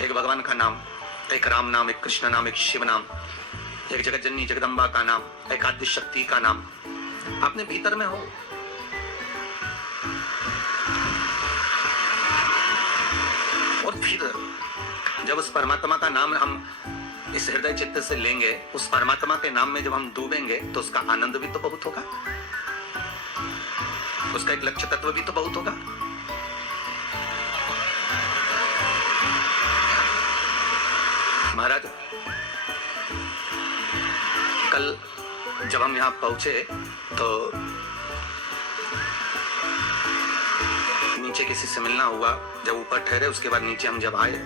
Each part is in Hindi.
एक भगवान का नाम, एक राम नाम, एक कृष्ण नाम, एक शिव नाम, एक जगत जननी जगदम्बा का नाम, एक आद्य शक्ति का नाम अपने भीतर में हो। और फिर जब उस परमात्मा का नाम हम इस हृदय चित्त से लेंगे, उस परमात्मा के नाम में जब हम डूबेंगे तो उसका आनंद भी तो बहुत होगा, उसका एक लक्ष्य तत्व भी तो बहुत होगा। महाराज कल जब हम यहां पहुंचे तो नीचे किसी से मिलना हुआ, जब ऊपर ठहरे उसके बाद नीचे हम जब आए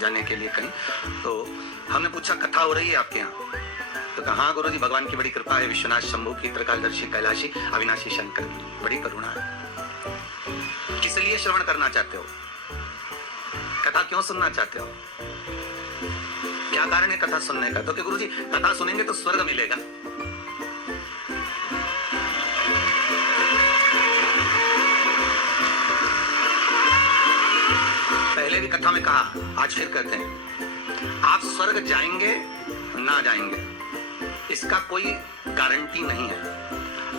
जाने के लिए कहीं, तो हमने पूछा कथा हो रही है आपके यहाँ? तो कहा हाँ गुरु जी, भगवान की बड़ी कृपा है, विश्वनाथ शंभू की, त्रिकालदर्शी कैलाशी अविनाशी शंकर की बड़ी करुणा है। किस लिए श्रवण करना चाहते हो? कथा क्यों सुनना चाहते हो? क्या कारण है कथा सुनने का? तो कि गुरु जी कथा सुनेंगे तो स्वर्ग मिलेगा। पहले भी कथा में कहा, आज फिर कहते हैं, आप स्वर्ग जाएंगे ना जाएंगे इसका कोई गारंटी नहीं है।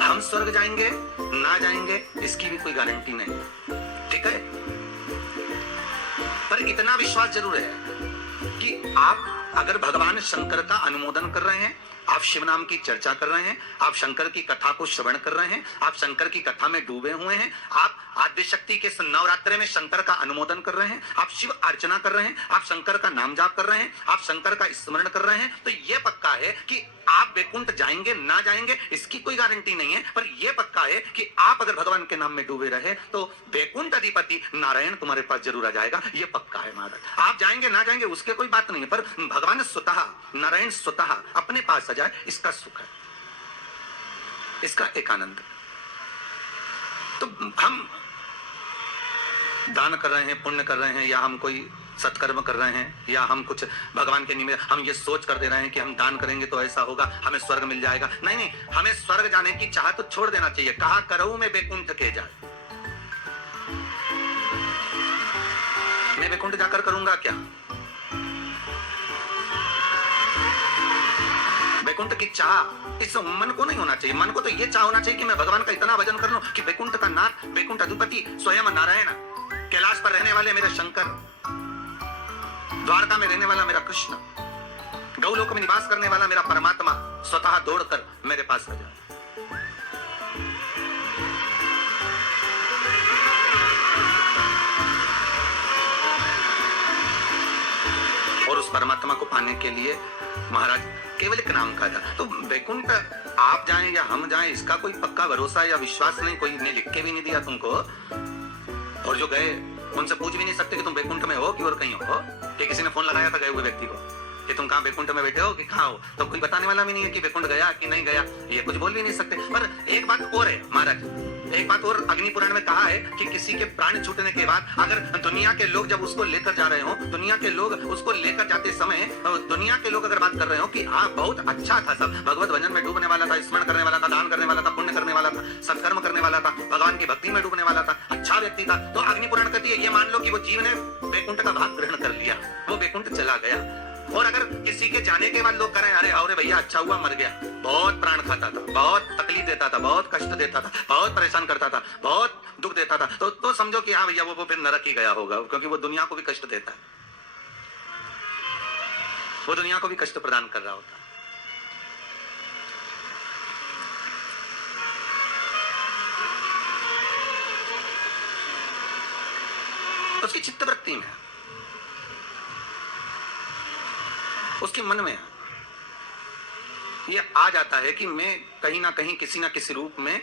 हम स्वर्ग जाएंगे ना जाएंगे इसकी भी कोई गारंटी नहीं, ठीक है? पर इतना विश्वास जरूर है कि आप अगर भगवान शंकर का अनुमोदन कर रहे हैं, आप शिव नाम की चर्चा कर रहे हैं, आप शंकर की कथा को श्रवण कर रहे हैं, आप शंकर की कथा में डूबे हुए हैं, आप आद्य शक्ति के नवरात्रे में शंकर का अनुमोदन कर रहे हैं, आप शिव अर्चना कर रहे हैं, आप शंकर का नाम जाप कर रहे हैं, आप शंकर का स्मरण कर रहे हैं, तो यह पक्का है कि आप वैकुंठ जाएंगे ना जाएंगे इसकी कोई गारंटी नहीं है। पर यह पक्का है कि आप अगर भगवान के नाम में डूबे रहे तो वैकुंठ अधिपति नारायण तुम्हारे पास जरूर आ जाएगा, यह पक्का है महाराज। आप जाएंगे ना जाएंगे उसके कोई बात नहीं है, पर भगवान स्वतः, नारायण स्वतः अपने पास आ जाए इसका सुख है, इसका एक आनंद। तो हम दान कर रहे हैं, पुण्य कर रहे हैं, या हम कोई सत्कर्म कर रहे हैं, या हम कुछ भगवान के निमित्त हम ये सोच कर दे रहे हैं कि हम दान करेंगे तो ऐसा होगा, हमें स्वर्ग मिल जाएगा। नहीं नहीं, हमें स्वर्ग जाने की चाह तो छोड़ देना चाहिए। कहा करऊं मैं वैकुंठ के जाए, मैं वैकुंठ जाकर करूंगा क्या? वैकुंठ की चाह इस मन को नहीं होना चाहिए। मन को तो ये चाह होना चाहिए कि मैं भगवान का इतना भजन कर लूं कि वैकुंठ का नाथ, वैकुंठ अधिपति स्वयं नारायण, कैलाश पर रहने वाले मेरे शंकर, द्वारका में रहने वाला मेरा कृष्ण, गौलोक में निवास करने वाला मेरा परमात्मा स्वतः दौड़कर मेरे पास आ जाए। और उस परमात्मा को पाने के लिए महाराज केवल एक नाम का था। तो वैकुंठ आप जाएं या हम जाएं इसका कोई पक्का भरोसा या विश्वास नहीं, कोई ने लिख के भी नहीं दिया तुमको, और जो गए उनसे पूछ भी नहीं सकते कि तुम वैकुंठ में हो कि और कहीं हो। कि किसी ने फोन लगाया था गए हुए व्यक्ति को कि तुम कहाँ वैकुंठ में बैठे हो कि कहाँ हो, तो कोई बताने वाला भी नहीं है कि वैकुंठ गया कि नहीं गया, ये कुछ बोल भी नहीं सकते। पर एक बात और है महाराज, एक बात और अग्नि पुराण में कहा है कि किसी के प्राण छूटने के बाद अगर दुनिया के लोग जब उसको लेकर जा रहे हो, दुनिया के लोग उसको लेकर जाते समय दुनिया के लोग अगर बात कर रहे हो कि हाँ बहुत अच्छा था, सब भगवत भजन में डूबने वाला था, स्मरण करने वाला था, दान करने वाला था, पुण्य करने वाला था, सत्कर्म करने वाला था, भगवान की भक्ति में डूबने वाला था, अच्छा व्यक्ति था, तो अग्नि पुराण कहती है ये मान लो कि वो जीव ने वैकुंठ का भाग ग्रहण कर लिया, वो वैकुंठ चला गया। और अगर किसी के जाने के बाद लोग करें अरे अरे भैया अच्छा हुआ मर गया, बहुत प्राण खाता था, बहुत तकलीफ देता था, बहुत कष्ट देता था, बहुत परेशान करता था, बहुत दुख देता था, तो समझो कि हाँ भैया वो फिर नरक ही गया होगा, क्योंकि वो दुनिया को भी कष्ट देता है, वो दुनिया को भी कष्ट प्रदान कर रहा होता है। उसकी चित्तवृत्ति में, उसके मन में ये आ जाता है कि मैं कहीं ना कहीं किसी ना किसी रूप में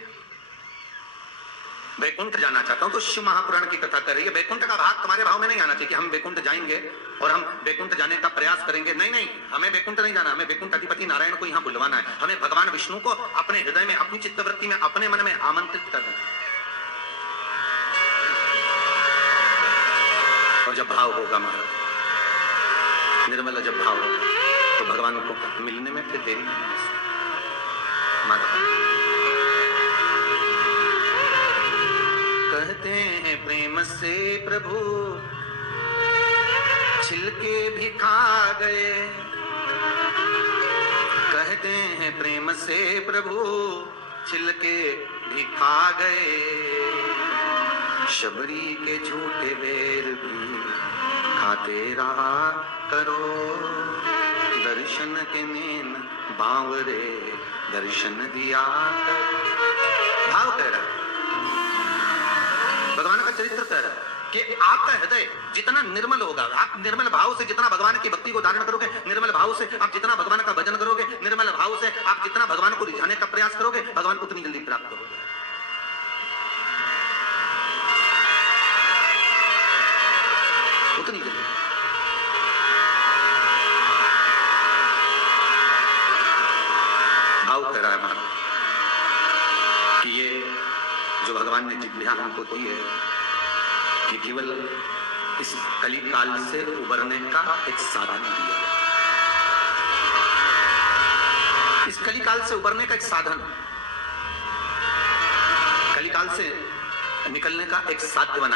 वैकुंठ जाना चाहता हूं। तो शिव महापुराण की कथा कर रही है, वैकुंठ का भाग तुम्हारे भाव में नहीं आना चाहिए कि हम वैकुंठ जाएंगे और हम वैकुंठ जाने का प्रयास करेंगे। नहीं नहीं, हमें वैकुंठ नहीं जाना, हमें वैकुंठ अधिपति नारायण को यहां बुलवाना है, हमें भगवान विष्णु को अपने हृदय में, अपनी चित्तवृत्ति में, अपने मन में आमंत्रित करना है। और जब भाव होगा महाराज, निर्मल जब भाव होगा तो भगवान को मिलने में फिर देरी नहीं है। कहते हैं प्रेम से प्रभु छिलके भी खा गए, कहते हैं प्रेम से प्रभु छिलके भी खा गए, शबरी के झूठे बेर भी खाते रहा करो, दर्शन के नेन बावरे दर्शन दिया कर। भाव कह रहा है, भगवान का चरित्र कह रहा है कि आपका हृदय जितना निर्मल होगा, आप निर्मल भाव से जितना भगवान की भक्ति को धारण करोगे, निर्मल भाव से आप जितना भगवान का भजन करोगे, निर्मल भाव से आप जितना भगवान को रिझाने का प्रयास करोगे, भगवान को उतनी जल्दी प्राप्त करोगे। उतनी जल्दी। भाव कह रहा है महाराज कि ये जो भगवान ने जिज्ञा हमको दी है कि केवल इस कली काल से उबरने का एक साधन दिया, इस कली काल से उबरने का एक साधन, कली काल से निकलने का एक साध्य बना।